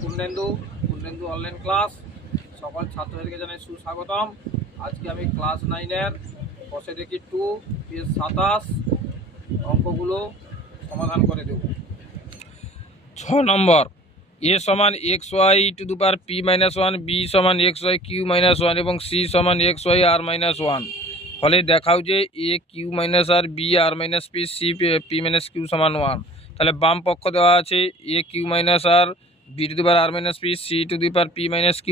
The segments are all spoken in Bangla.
পূর্ণেন্দু অনলাইন ক্লাস সকল ছাত্রদেরকে জানাই সুস্বাগতম। আজকে আমি ক্লাস 9-এর বসে দেখি 2 পেজ 27 অঙ্কগুলো সমাধান করে দেব। 6 নম্বর, a সমান xy to the power p-1, b সমান xy q-1 এবং c সমান xy r-1 হলে দেখাও যে a q-r, b r-p, c p-q সমান 1। তাহলে বাম পক্ষ দেওয়া আছে a q-r, b to the power r-p, c to the power p-q।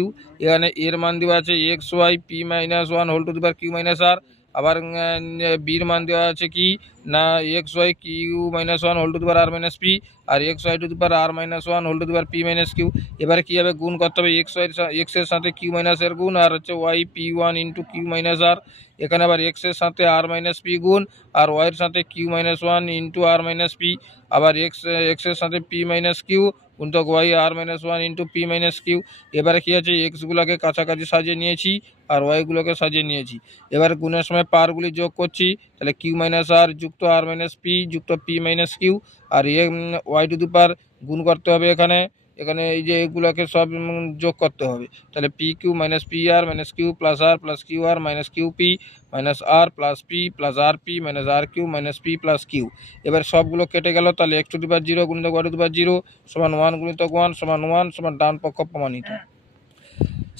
এখানে এর মান দেওয়া আছে xy p-1 whole to the power q-r। আবার বির মান দেওয়া আছে কি না xy q-1 whole to the power r-p আর xy to the power r-1 whole to the power p-q। এবারে কী হবে, গুণ করতে হবে x এর সাথে q-এর গুণ, আর হচ্ছে y p1 ইন্টু q-r। এখানে আবার x এর সাথে r-p গুণ আর y এর সাথে q-1 ইন্টু r-p। আবার x এর সাথে p-q গুণিতক y r-1 ইন্টু p-q। এবারে কী আছে, এক্সগুলোকে কাছাকাছি সাজিয়ে নিয়েছি আর ওয়াইগুলোকে সাজিয়ে নিয়েছি। এবারে গুণের সময় পাওয়ারগুলি যোগ করছি, তাহলে q-r যুক্ত r-p যুক্ত p-q R Y two the পাওয়ার গুণ করতে হবে। এখানে এই যে এগুলোকে সব যোগ করতে হবে। তাহলে pq minus pr minus q plus r plus qr minus qp minus r plus p plus rp minus rq minus p plus q। এবার সবগুলো কেটে গেল, তাহলে x টু দি পাওয়ার 0 গুণিতক y টু দি পাওয়ার 0 সমান 1 গুণিতক 1 সমান 1 সমান ডান পক্ষ প্রমাণিত।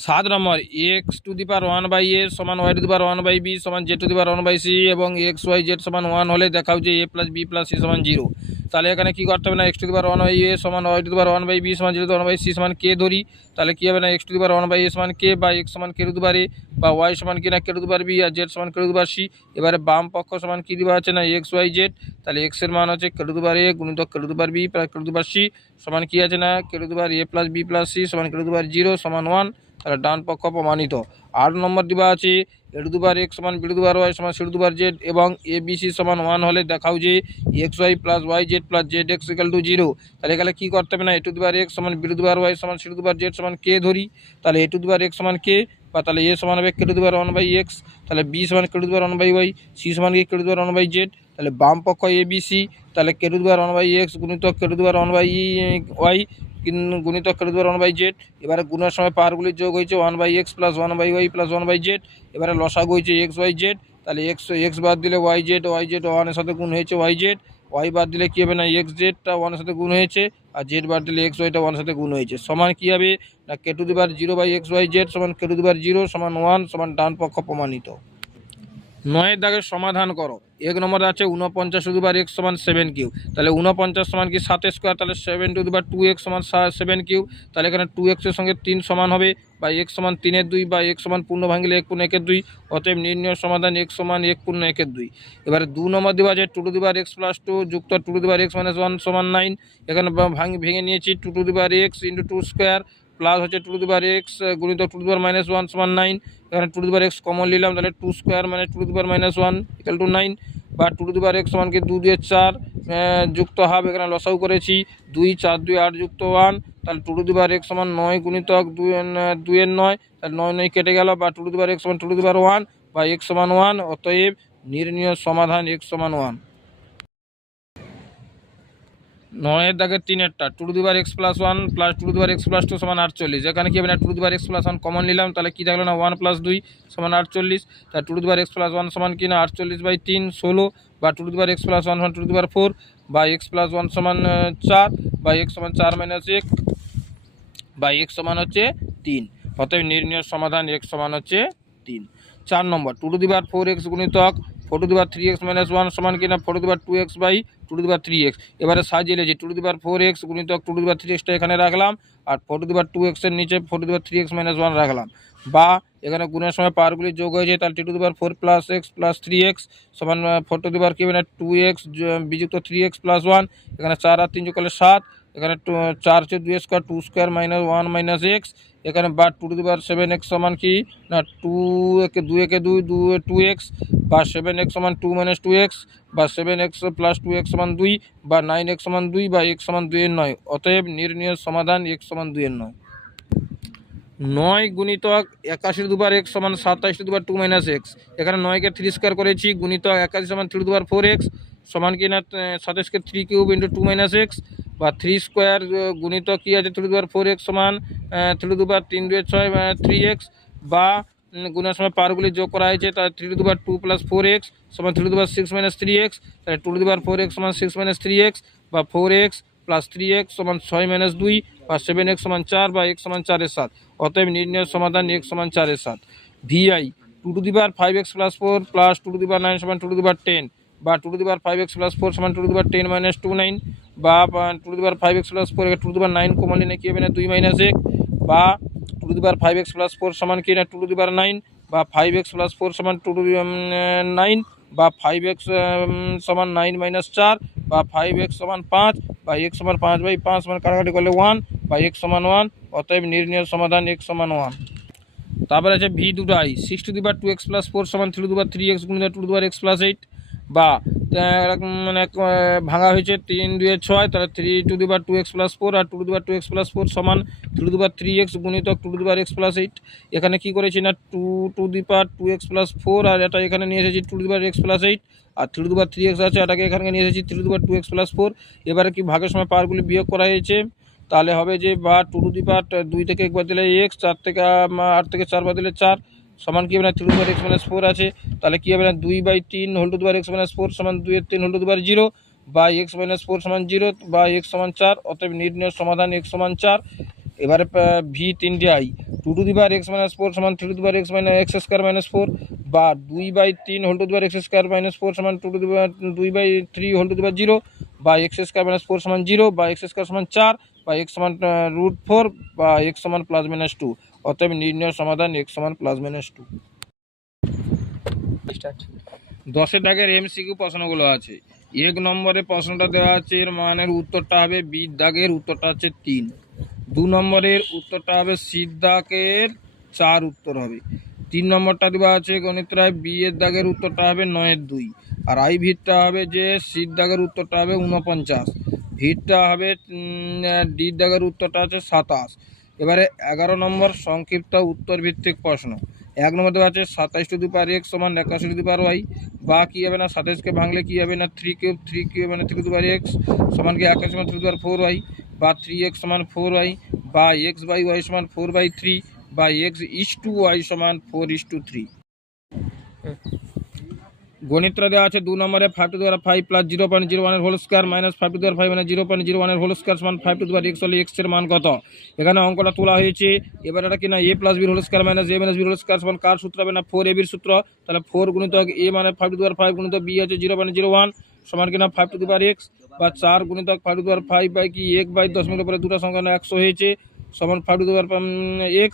7 নম্বর, x two the power 1/a সমান y two the power 1/b সমান z two the power 1/c এবং x y z সমান 1 হলে দেখাও যে a plus b plus c সমান 0। তাহলে এখানে কি করতে হবে না, x two the power 1/a সমান y two the power 1/b সমান z two the power 1/c সমান k ধরি। তাহলে কি হবে না, x two the power 1/a সমান k বা x সমান k to the power a বা y সমান কি না k to the power b আর z সমান k to the power c। এবারে বাম পক্ষ সমান কি দেওয়া আছে না x y z। তাহলে x এর মান হচ্ছে k to the power a গুণিতক k to the power b plus k to the power c সমান কি আছে না k to the power a plus b plus c সমান k টু দি পাওয়ার 0 সমান 1। তাহলে ডান পক্ষ প্রমাণিত। 8 নম্বর দেওয়া আছে a two the power x সমান b to the power y সমান c to the power z এবং a b c সমান 1 হলে দেখাও যে xy plus yz plus zx equal to 0। তাহলে এখানে কী করতে হবে না, a two the power x সমান b to the power y সমান c to the power z সমান k ধরি। তাহলে a two the power x সমান k বা তাহলে a সমান হবে k to the power 1/x, তাহলে b সমান k to the power 1/y, c সমান k to the power 1/z। তাহলে বাম পক্ষ a b c, তাহলে k to the power 1/x গুণিতক k to the power 1/y গুণিতক k to the power 1/z। এবারে গুণের সময় পাওয়ারগুলি যোগ হয়েছে 1/x plus 1/y plus 1/z। এবারে লসাগু হয়েছে x y z। তাহলে x বাদ দিলে yz 1 এর সাথে গুণ হয়েছে yz, y বাদ দিলে কী হবে না xzটা 1 এর সাথে গুণ হয়েছে আর z বাদ দিলে xyটা 1 এর সাথে গুণ হয়েছে সমান কী হবে না k to the power 0/xyz সমান k টু দি পাওয়ার 0 সমান 1 সমান ডান পক্ষ প্রমাণিত। 9 দাগের সমাধান করো। 1 নম্বরে আছে 49 টু দি পাওয়ার x সমান 7 কিউব। তাহলে 49 সমান কি 7 স্কোয়ার, তাহলে 7 টু দি পাওয়ার 2x সমান 7 কিউব। তাহলে এখানে 2x এর সঙ্গে 3 সমান হবে বা x সমান 3/2 বা x সমান পূর্ণ ভাঙলে 1/2। অতএব নির্ণয় সমাধান x সমান 1/2। এবারে 2 নম্বর দেওয়া আছে 2 to the power x plus 2 যুক্ত 2 to the power x minus 1 সমান 9। এখানে ভেঙে নিয়েছি 2 to the power x into 2 square plus হচ্ছে 2 টু দি পাওয়ার x গুণিতক 2 টু দি পাওয়ার মাইনাস 1 সমান 9। এখানে 2 to the power x common নিলাম, তাহলে 2 স্কোয়ার মানে 2 to the power minus 1 equal to 9 বা 2 টু দি পাওয়ার x সমান কি 2 2 4 যুক্ত হাফ। এখানে লসাগু করেছি 2 4 2 8 যুক্ত 1, তাহলে 2 টু দি পাওয়ার x সমান 9 গুণিতক 2 এর 9, তাহলে 9 9 কেটে গেল বা 2 টু দি পাওয়ার x সমান 2 টু দি পাওয়ার 1 বা x সমান 1। অতএব নির্ণয় সমাধান x সমান 1। 9 দাগের 3-এরটা 2 to the power x plus 1 plus 2 to the power x plus 2 সমান 48। এখানে কি হবে না 2 to the power x plus 1 common নিলাম, তাহলে কি থাকলো না 1 প্লাস 2 সমান 48। তাহলে 2 to the power x plus 1 সমান কি না 48/3 16 বা 2 to the power x plus 1 সমান 2 টু দি পাওয়ার 4 বা x প্লাস 1 সমান 4 বা x সমান 4 মাইনাস 1 বা x সমান হচ্ছে 3। অতএব নির্ণয় সমাধান x সমান হচ্ছে 3। 4 নম্বর 2 টু দি পাওয়ার 4x গুণিতক 4 to the power 3x minus 1 সমান কি না 4 to the power 2x by 2 to the power 3x। এবারে সাজিয়ে লিখেছি 2 টু দি পাওয়ার 4x গুণিতক 2 টু দি পাওয়ার 3xটা এখানে রাখলাম আর 4 টু দি পাওয়ার 2x এর নিচে 4 to the power 3x minus 1 রাখলাম বা এখানে গুণের সময় পাওয়ারগুলি যোগ হয়েছে, তাহলে 2 to the power 4 plus x plus 3x সমান 4 টু দি পাওয়ার কি হবে না 2x বিযুক্ত 3x প্লাস 1। এখানে 4 আর 3 যোগ করলে 7। এখানে 4 হচ্ছে 2 square 2 square minus 1 minus x। এখানে বা 2 টু দি পাওয়ার 7x সমান কি না 2 একে 2 একে 2 2x বা 7x সমান 2 মাইনাস 2x বা 7x প্লাস 2x সমান 2 বা 9x সমান 2 বা x সমান 2/9। অতএব নির্ণয় সমাধান x সমান 2/9। 9 গুণিতক 81 টু দি পাওয়ার x সমান 27 two the power 2 minus x। এখানে 9কে 3 স্কোয়ার করেছি গুণিতক 81 সমান 3 টু দি পাওয়ার 4x সমান কি না 27কে 3 কিউব ইন্টু 2 মাইনাস x বা 3 স্কোয়ার গুণিতক কী আছে 3^4x সমান 3^3 3x, বা গুণের সময় পাওয়ারগুলি যোগ করা হয়েছে, তাহলে 3^2 + 4x সমান 3^6 - 3x, তাহলে 2^4x সমান 6 - 3x, বা 4x + 3x সমান 6 - 2, বা 7x সমান 4, বা x সমান 4/7। অতএব নির্ণয় সমাধান x সমান 4/7। VI 2^5x + 4 + 2^9 সমান 2^10, বা 2^5x + 4 সমান 2^10 - 29, বা 2^5x + 4 2^9 কমন নিলে কী হবে না 2 - 1, বা 2^5x + 4 সমান কি না 2^9, বা 5x + 4 সমান 2^9, বা 5x সমান 9 - 4, বা 5x সমান 5, বা x সমান 5/5 সমান কাটাকাটি করলে 1, বা x সমান 1। অতএব নির্ণয় সমাধান x সমান 1। তারপরে আছে V2I 6^2x + 4 সমান 3^3x গুণিতক 2^x + 8, বা মানে ভাঙা হয়েছে 3×2 = 6, তাহলে 3^2x + 4, আর 2^2x + 4 সমান 3^3x গুণিতক 2^x + 8। এখানে কি করেছি না 2^2x + 4, আর এটা এখানে নিয়ে এসেছি 2^x + 8, আর 3^3x আছে, এটাকে এখানে নিয়ে এসেছি 3^2x + 4। এবারে কি ভাগের সময় পাওয়ারগুলি বিয়োগ করা হয়েছে, তাহলে হবে যে বা 2 থেকে একবার দিলে x, 4 থেকে 8 থেকে 4 বার দিলে 4 সমান কী হবে না 3^x - 4 আছে, তাহলে কী হবে না 2/3 x - 4 সমান 2/3 0, বা x - 4 সমান 0, বা x সমান 4। অতএব নির্ণয় সমাধান x সমান 4। এবারে V3I 2^x - 4 সমান 3^x - x² - 4, বা 2/3 x² - 4 সমান 2/3 0, বা x² - 4 সমান 0, বা x² সমান 4, বা x সমান √4, বা x সমান +-2। অতএব নির্ণয় সমাধান x সমান +-2। 10 দাগের MCQ প্রশ্নগুলো আছে। 1 নম্বরে প্রশ্নটা দেওয়া আছে, এর মানের উত্তরটা হবে বি দাগের উত্তরটা হচ্ছে 3, 2 নম্বরের উত্তরটা হবে সি দাগের 4 উত্তর হবে, 3 নম্বরটা দেওয়া আছে গণিত রায় বি এর দাগের উত্তরটা হবে 9-এর 2, আর আই ভিতটা হবে যে সি দাগের উত্তরটা হবে 49, ভিতটা হবে ডি দাগের উত্তরটা আছে 27। এবারে 11 নম্বর সংক্ষিপ্ত উত্তর ভিত্তিক প্রশ্ন। 1 নম্বর দেওয়া আছে 27^x সমান 81y, বা কী হবে না 27কে ভাঙলে কী হবে না 3³ মানে 3^x সমান কি 81 সমান 3^4y, বা 3x সমান 4y, বা x/y সমান 4/3, বা x:y সমান 4:3। গণিতটা দেওয়া আছে 2 নম্বরে 5^5 + 0.01 হোল স্কয়ার মাইনাস 5^5 মানে 0.01 হোল স্কয়ার সমান 5^x হলে x এর মান কত। এখানে অঙ্কটা তোলা হয়েছে। এবার এটা কি না a + b whole square minus a - b whole square সমান কার সূত্র হবে না 4ab এর সূত্র। তাহলে 4 গুণিতক a মানে 5^5 গুণিতক b আছে 0.01 সমান কিনা 5^x, বা 4 গুণিতক 5^5 বাই কি 1/10 মিনিটের পরে দুটো সংখ্যা 100 হয়েছে সমান 5^x।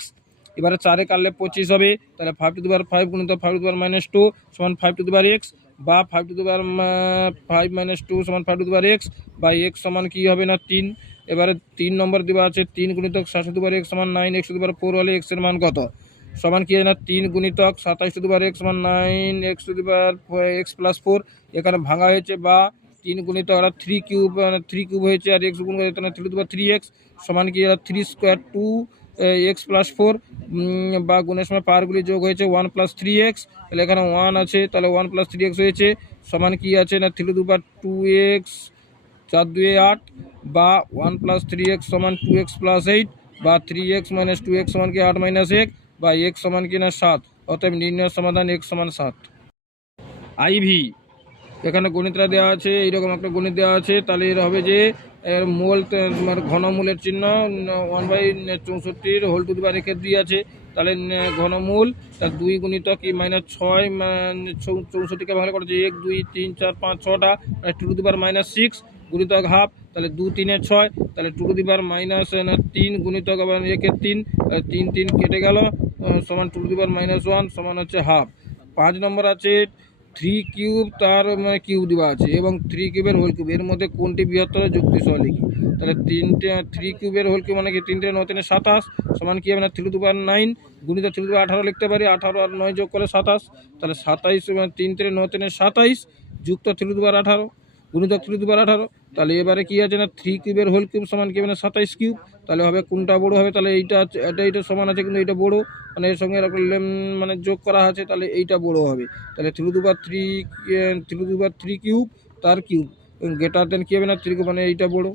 এবারে 4 কাটলে 25 হবে, তাহলে 5^5 গুণিতক 5^-2 সমান 5^x, বা 5^5 - 2 সমান 5^x, বা x সমান কি হবে না 3। এবারে 3 নম্বর দেওয়া আছে 3 গুণিতক 7^x সমান 9x4 হলে x এর মান কত। সমান কি না 3 গুণিতক 27^x সমান 9x + 4, এখানে ভাঙা হয়েছে, বা 3 গুণিতক 3³ হয়েছে, আর x গুণ করে 3^3x সমান কি 3² 2x + 4, বা গুণের সময় পাওয়ারগুলি যোগ হয়েছে 1 + 3x, তাহলে এখানে 1 আছে, তাহলে 1 + 3x হয়েছে সমান কি আছে না 3^2x 4×2 8, বা 1 + 3x সমান 2x + 8, বা 3x - 2x সমান কি 8 - 1, বা x সমান কি না 7। অতএব নির্ণয় সমাধান x সমান 7। আইভি এখানে গণিতটা দেওয়া আছে, এইরকম একটা গণিত দেওয়া আছে, তাহলে এর হবে যে এর মোল মানে ঘনমূলের চিহ্ন 1/64 হোল টু দি পাওয়ার রেখে 2 আছে, তাহলে ঘনমূল তার 2 গুণিতক কি -6 64কে ভাঙলে করা যায় 1 2 3 4 5 6টা, টু টু দি পাওয়ার -6 গুণিতক হাফ, তাহলে 2 3 6, তাহলে টু টু দি পাওয়ার -3 গুণিতক আবার 1 3, 3 3 কেটে গেল সমান টু টু দি পাওয়ার -1 সমান হচ্ছে হাফ। 5 নম্বর আছে 3³ তার কিউব দেওয়া আছে এবং 3³ হোল কিউব, এর মধ্যে কোনটি বৃহত্তর যুক্তি সহ লিখি। তাহলে 3³ হোল কিউব মানে কি 3 × 9 = 27 সমান কি হবে না 3 টু দি পাওয়ার 9 গুণিত 3 টু দি পাওয়ার 18 লিখতে পারি, 18 আর 9 যোগ করে 27, তাহলে 27 3 × 9 = 27 যুক্ত 3 টু দি পাওয়ার 18 গুণিতক 3 টু দি পাওয়ার 18। তাহলে এবারে কি আছে না 3³ হোল কিউব সমান কি হবে না 27³, তাহলে হবে কোনটা বড় হবে, তাহলে এইটা সমান আছে কিন্তু এইটা বড়, মানে এর সঙ্গে মানে যোগ করা আছে, তাহলে এইটা বড় হবে। তাহলে 3 টু দি পাওয়ার 3³ তার কিউব গ্রেটার দেন কি হবে না 3 মানে এইটা বড়।